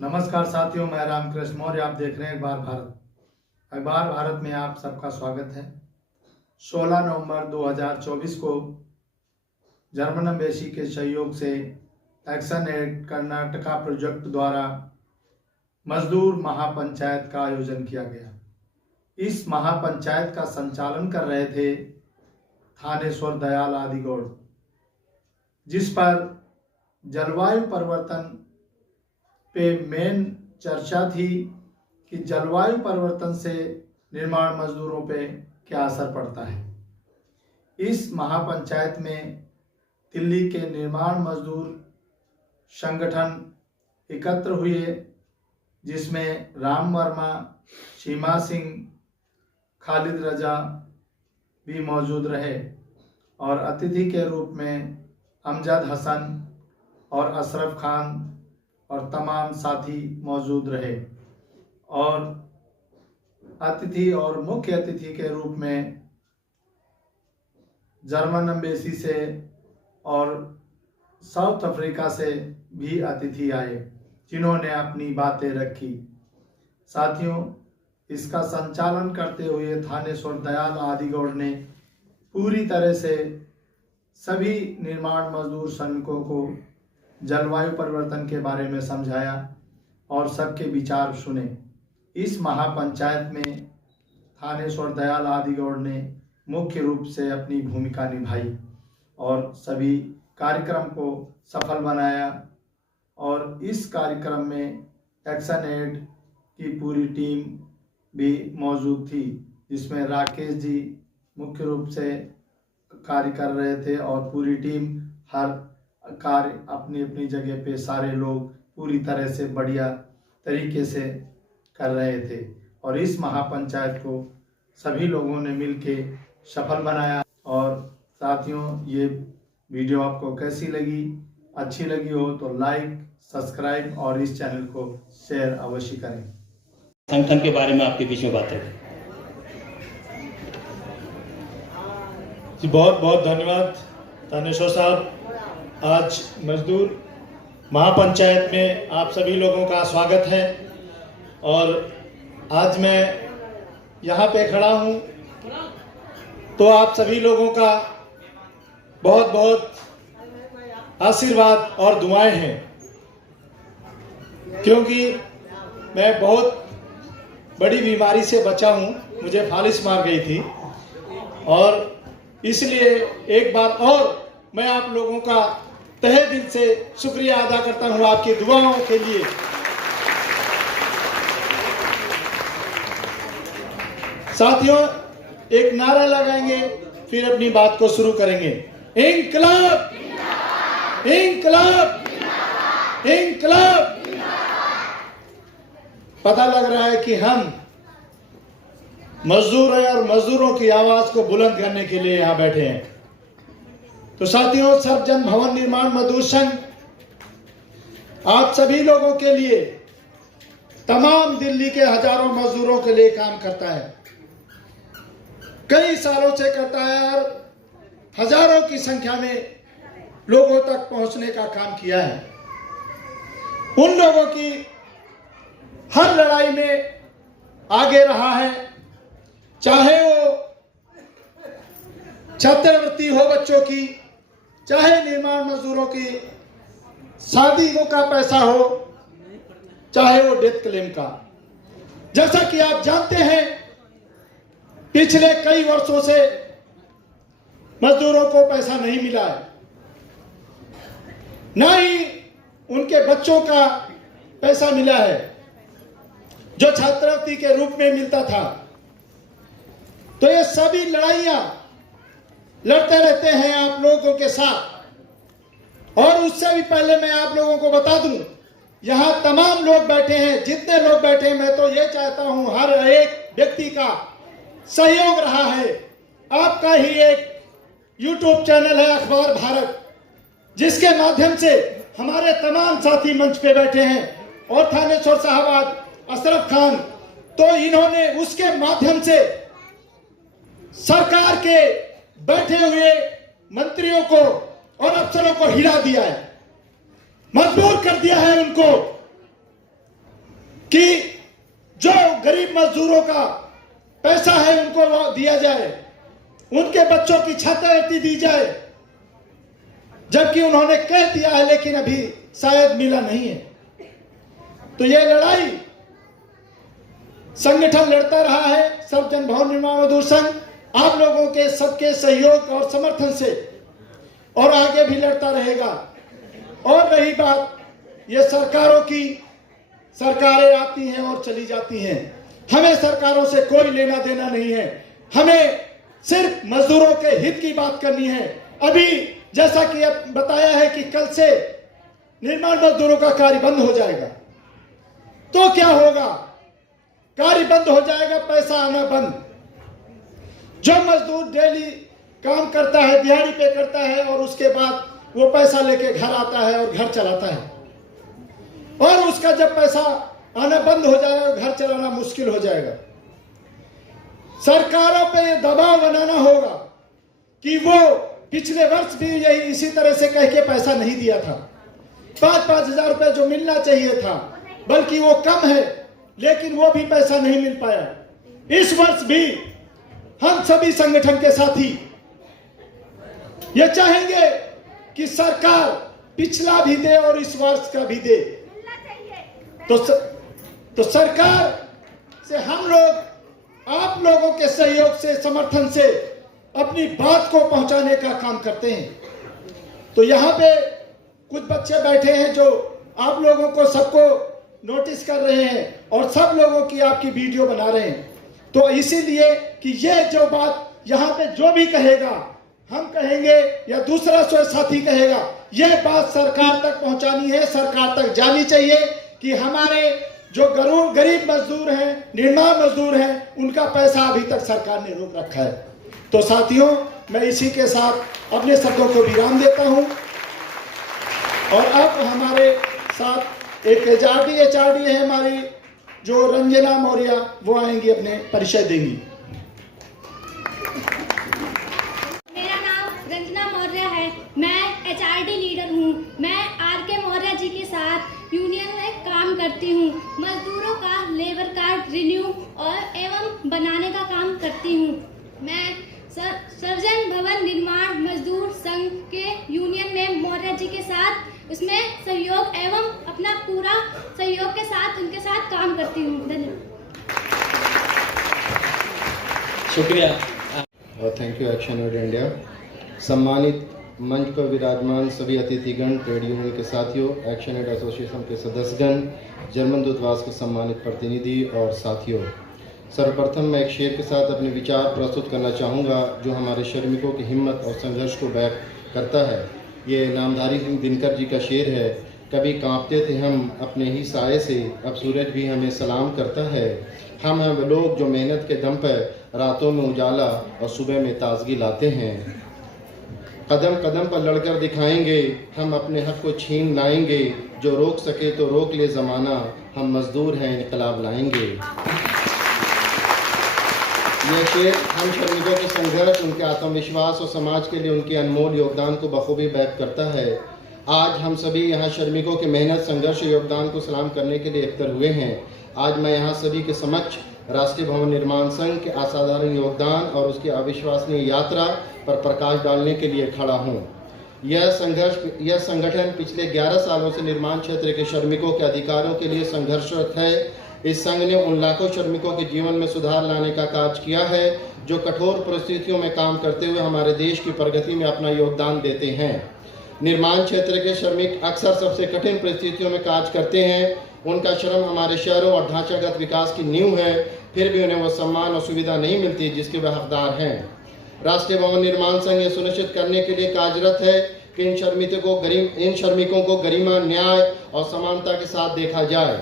नमस्कार साथियों, मैं रामकृष्ण मौर्य। आप देख रहे हैं अखबार भारत में आप सबका स्वागत है। 16 नवंबर 2024 को जर्मन एम्बेसी के सहयोग से एक्शन एड कर्नाटका प्रोजेक्ट द्वारा मजदूर महापंचायत का आयोजन किया गया। इस महापंचायत का संचालन कर रहे थे थानेश्वर दयाल आदिगौड़, जिस पर जलवायु परिवर्तन पे मेन चर्चा थी कि जलवायु परिवर्तन से निर्माण मजदूरों पे क्या असर पड़ता है। इस महापंचायत में दिल्ली के निर्माण मजदूर संगठन एकत्र हुए, जिसमें राम वर्मा, सीमा सिंह, खालिद रजा भी मौजूद रहे और अतिथि के रूप में अमजद हसन और अशरफ खान और तमाम साथी मौजूद रहे। और अतिथि और मुख्य अतिथि के रूप में जर्मन एम्बेसी से और साउथ अफ्रीका से भी अतिथि आए, जिन्होंने अपनी बातें रखी। साथियों, इसका संचालन करते हुए थानेश्वर दयाल आदिगौड़ ने पूरी तरह से सभी निर्माण मजदूर श्रमिकों को जलवायु परिवर्तन के बारे में समझाया और सबके विचार सुने। इस महापंचायत में थानेश्वर दयाल आदिगौड़ ने मुख्य रूप से अपनी भूमिका निभाई और सभी कार्यक्रम को सफल बनाया। और इस कार्यक्रम में एक्शन एड की पूरी टीम भी मौजूद थी, जिसमें राकेश जी मुख्य रूप से कार्य कर रहे थे और पूरी टीम हर कार्य अपनी अपनी जगह पे सारे लोग पूरी तरह से बढ़िया तरीके से कर रहे थे। और इस महापंचायत को सभी लोगों ने मिलके सफल बनाया। और साथियों, ये वीडियो आपको कैसी लगी? अच्छी लगी हो तो लाइक, सब्सक्राइब और इस चैनल को शेयर अवश्य करें। संगठन के बारे में आपके बीच में बातें। जी बहुत बहुत धन्यवाद थानेश्वर साहब। आज मजदूर महापंचायत में आप सभी लोगों का स्वागत है। और आज मैं यहाँ पे खड़ा हूँ तो आप सभी लोगों का बहुत बहुत आशीर्वाद और दुआएं हैं, क्योंकि मैं बहुत बड़ी बीमारी से बचा हूँ। मुझे फालिस मार गई थी और इसलिए एक बार और मैं आप लोगों का तहे दिल से शुक्रिया अदा करता हूं आपकी दुआओं के लिए। साथियों, एक नारा लगाएंगे, फिर अपनी बात को शुरू करेंगे। इंकलाब, इंकलाब, इंकलाब। पता लग रहा है कि हम मजदूर हैं और मजदूरों की आवाज को बुलंद करने के लिए यहां बैठे हैं। तो साथियों, सर्वजन भवन निर्माण मजदूर संघ आप सभी लोगों के लिए, तमाम दिल्ली के हजारों मजदूरों के लिए काम करता है। कई सालों से करता है और हजारों की संख्या में लोगों तक पहुंचने का काम किया है। उन लोगों की हर लड़ाई में आगे रहा है, चाहे वो छात्रवृत्ति हो बच्चों की, चाहे निर्माण मजदूरों की शादी का पैसा हो, चाहे वो डेथ क्लेम का। जैसा कि आप जानते हैं, पिछले कई वर्षों से मजदूरों को पैसा नहीं मिला है, ना ही उनके बच्चों का पैसा मिला है जो छात्रवृत्ति के रूप में मिलता था। तो ये सभी लड़ाइयां लड़ते रहते हैं आप लोगों के साथ। और उससे भी पहले मैं आप लोगों को बता दूं, यहां तमाम लोग बैठे हैं, जितने लोग बैठे हैं, मैं तो ये चाहता हूं हर एक व्यक्ति का सहयोग रहा है। आपका ही एक YouTube चैनल है अखबार भारत, जिसके माध्यम से हमारे तमाम साथी मंच पे बैठे हैं और थानेश्वर साहब, अशरफ खान, तो इन्होंने उसके माध्यम से सरकार के बैठे हुए मंत्रियों को और अफसरों को हिला दिया है, मजबूर कर दिया है उनको कि जो गरीब मजदूरों का पैसा है उनको वो दिया जाए, उनके बच्चों की छात्रवृत्ति दी जाए, जबकि उन्होंने कह दिया है लेकिन अभी शायद मिला नहीं है। तो यह लड़ाई संगठन लड़ता रहा है, सर्वजन भवन निर्माण मजदूर संघ, आप लोगों के सबके सहयोग और समर्थन से, और आगे भी लड़ता रहेगा। और रही बात ये सरकारों की, सरकारें आती हैं और चली जाती हैं, हमें सरकारों से कोई लेना देना नहीं है, हमें सिर्फ मजदूरों के हित की बात करनी है। अभी जैसा कि अब बताया है कि कल से निर्माण मजदूरों का कार्य बंद हो जाएगा, तो क्या होगा? कार्य बंद हो जाएगा, पैसा आना बंद। जो मजदूर डेली काम करता है, दिहाड़ी पे करता है, और उसके बाद वो पैसा लेके घर आता है और घर चलाता है, और उसका जब पैसा आना बंद हो जाएगा, घर चलाना मुश्किल हो जाएगा। सरकारों पे ये दबाव बनाना होगा कि वो पिछले वर्ष भी यही इसी तरह से कह के पैसा नहीं दिया था। 5-5 हजार रुपए जो मिलना चाहिए था, बल्कि वो कम है, लेकिन वो भी पैसा नहीं मिल पाया। इस वर्ष भी हम सभी संगठन के साथी ये चाहेंगे कि सरकार पिछला भी दे और इस वर्ष का भी दे। तो सरकार से हम लोग आप लोगों के सहयोग से, समर्थन से अपनी बात को पहुंचाने का काम करते हैं। तो यहाँ पे कुछ बच्चे बैठे हैं जो आप लोगों को सबको नोटिस कर रहे हैं और सब लोगों की आपकी वीडियो बना रहे हैं। तो इसीलिए कि ये जो बात यहाँ पे जो भी कहेगा, हम कहेंगे या दूसरा साथी कहेगा, ये बात सरकार तक पहुंचानी है, सरकार तक जानी चाहिए कि हमारे जो गरीब मजदूर हैं, निर्माण मजदूर हैं, उनका पैसा अभी तक सरकार ने रोक रखा है। तो साथियों, मैं इसी के साथ अपने शब्दों को विराम देता हूं। और अब हमारे साथ एक एचआरडी है हमारी जो रंजना मौर्य, वो आएंगी, अपने परिचय देंगी। मेरा नाम रंजना मौर्य है, मैं एचआरडी लीडर हूँ। मैं आर.के. मौर्य जी के साथ यूनियन में काम करती हूँ। मजदूरों का लेबर कार्ड रिन्यू और एवं बनाने का काम करती हूँ। मैं सर्वजन भवन निर्माण मजदूर संघ के यूनियन में मौर्य जी के साथ उसमें सहयोग एवं अपना पूरा सहयोग के साथ उनके साथ काम करती हूँ। धन्यवाद। शुक्रिया। और thank you action aid India. सम्मानित मंच पर विराजमान सभी अतिथिगण, ट्रेड यूनियन के साथियों, एक्शन एड एसोसिएशन के सदस्यगण, जर्मन दूतावास के सम्मानित प्रतिनिधि और साथियों, सर्वप्रथम मैं एक शेर के साथ अपने विचार प्रस्तुत करना चाहूँगा जो हमारे श्रमिकों की हिम्मत और संघर्ष को व्यक्त करता है। ये नामधारी दिनकर जी का शेर है। कभी कांपते थे हम अपने ही साए से, अब सूरज भी हमें सलाम करता है। हम हैं वो लोग जो मेहनत के दम पर रातों में उजाला और सुबह में ताजगी लाते हैं। कदम कदम पर लड़कर दिखाएंगे, हम अपने हक को छीन लाएंगे। जो रोक सके तो रोक ले ज़माना, हम मजदूर हैं इनकलाब लाएंगे। यह शेर हम श्रमिकों के संघर्ष, उनके आत्मविश्वास और समाज के लिए उनके अनमोल योगदान को बखूबी व्यक्त करता है। आज हम सभी यहाँ श्रमिकों के मेहनत, संघर्ष, योगदान को सलाम करने के लिए एकत्र हुए हैं। आज मैं यहाँ सभी के समक्ष राष्ट्रीय भवन निर्माण संघ के असाधारण योगदान और उसकी अविश्वसनीय यात्रा पर प्रकाश डालने के लिए खड़ा हूँ। यह संगठन पिछले 11 सालों से निर्माण क्षेत्र के श्रमिकों के अधिकारों के लिए संघर्षरत है। इस संघ ने उन लाखों श्रमिकों के जीवन में सुधार लाने का कार्य किया है जो कठोर परिस्थितियों में काम करते हुए हमारे देश की प्रगति में अपना योगदान देते हैं। निर्माण क्षेत्र के श्रमिक अक्सर सबसे कठिन परिस्थितियों में कार्य करते हैं। उनका श्रम हमारे शहरों और ढांचागत विकास की नींव है, फिर भी उन्हें वो सम्मान और सुविधा नहीं मिलती जिसके वे हकदार हैं। राष्ट्रीय भवन निर्माण संघ ये सुनिश्चित करने के लिए कार्यरत है कि इन श्रमिकों को गरिमा, न्याय और समानता के साथ देखा जाए।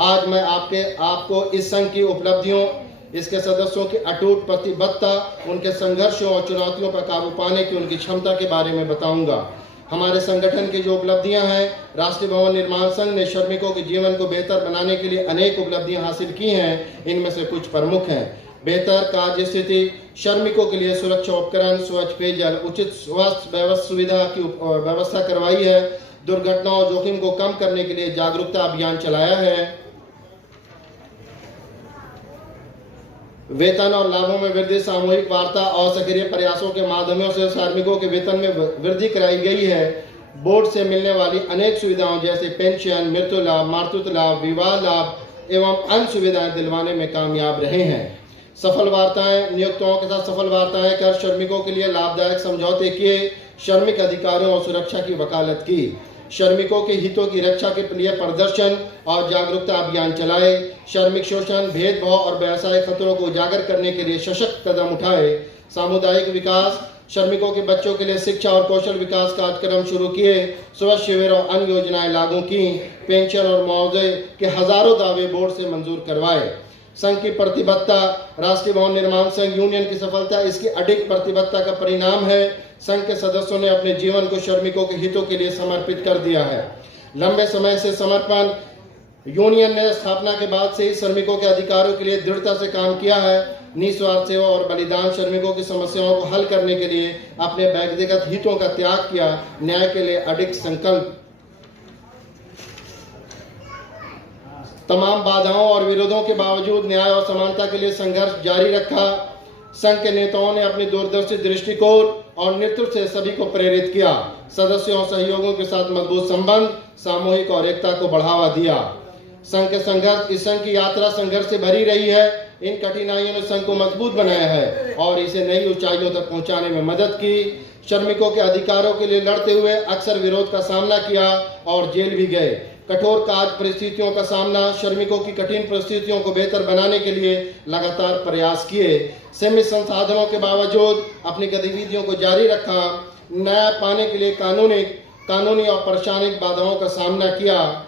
आज मैं आपको इस संघ की उपलब्धियों, इसके सदस्यों की अटूट प्रतिबद्धता, उनके संघर्षों और चुनौतियों पर काबू पाने की उनकी क्षमता के बारे में बताऊंगा। हमारे संगठन की जो उपलब्धियां हैं, राष्ट्रीय भवन निर्माण संघ ने श्रमिकों के जीवन को बेहतर बनाने के लिए अनेक उपलब्धियां हासिल की हैं। इनमें से कुछ प्रमुख हैं: बेहतर कार्य स्थिति, श्रमिकों के लिए सुरक्षा उपकरण, स्वच्छ पेयजल, उचित स्वास्थ्य सुविधा की व्यवस्था करवाई है, दुर्घटनाओं और जोखिम को कम करने के लिए जागरूकता अभियान चलाया है, वेतन और लाभों में वृद्धि, सामूहिक वार्ता और सक्रिय प्रयासों के माध्यमों से श्रमिकों के वेतन में वृद्धि कराई गई है। बोर्ड से मिलने वाली अनेक सुविधाओं जैसे पेंशन, मृत्यु लाभ, मातृत्व लाभ, विवाह लाभ एवं अन्य सुविधाएं दिलवाने में कामयाब रहे हैं। सफल वार्ताएं, नियोक्ताओं के साथ सफल वार्ताएं कर श्रमिकों के लिए लाभदायक समझौते किए, श्रमिक अधिकारों और सुरक्षा की वकालत की, श्रमिकों के हितों की रक्षा के लिए प्रदर्शन और जागरूकता अभियान चलाए, श्रमिक शोषण, भेदभाव और व्यवसायिक खतरों को उजागर करने के लिए सशक्त कदम उठाए, सामुदायिक विकास, श्रमिकों के बच्चों के लिए शिक्षा और कौशल विकास कार्यक्रम शुरू किए, स्वास्थ्य शिविर और अन्य योजनाएं लागू की, पेंशन और मुआवजे के हजारों दावे बोर्ड से मंजूर करवाए। संघ की प्रतिबद्धता, राष्ट्रीय भवन निर्माण संघ यूनियन की सफलता इसकी अडिग प्रतिबद्धता का परिणाम है। संघ के सदस्यों ने अपने जीवन को श्रमिकों के हितों के लिए समर्पित कर दिया है। लंबे समय से समर्पण, यूनियन ने स्थापना के बाद से ही श्रमिकों के अधिकारों के लिए दृढ़ता से काम किया है। निस्वार्थ सेवा और बलिदान, श्रमिकों की समस्याओं को हल करने के लिए अपने व्यक्तिगत हितों का त्याग किया, न्याय के लिए अडिग संकल्प। तमाम बाधाओं और विरोधों के बावजूद न्याय और समानता के लिए संघर्ष जारी रखा। संघ के नेताओं ने अपनी दूरदर्शी दृष्टिकोण और नेतृत्व से सभी को प्रेरित किया। सदस्यों और सहयोगियों के साथ मजबूत संबंध, सामूहिक और एकता को बढ़ावा दिया। संघ के संघर्ष, इस संघ की यात्रा संघर्ष से भरी रही है। इन कठिनाइयों ने संघ को मजबूत बनाया है और इसे नई ऊंचाइयों तक पहुंचाने में मदद की। श्रमिकों के अधिकारों के लिए लड़ते हुए अक्सर विरोध का सामना किया और जेल भी गए। कठोर कार्य परिस्थितियों का सामना, श्रमिकों की कठिन परिस्थितियों को बेहतर बनाने के लिए लगातार प्रयास किए। सीमित संसाधनों के बावजूद अपनी गतिविधियों को जारी रखा। न्याय पाने के लिए कानूनी और प्रशासनिक बाधाओं का सामना किया।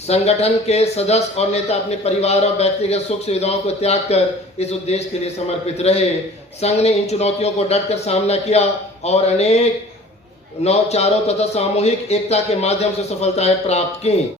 संगठन के सदस्य और नेता अपने परिवार और व्यक्तिगत सुख सुविधाओं को त्याग कर इस उद्देश्य के लिए समर्पित रहे। संघ ने इन चुनौतियों को डटकर सामना किया और अनेक नवाचारों तथा सामूहिक एकता के माध्यम से सफलताएं प्राप्त की।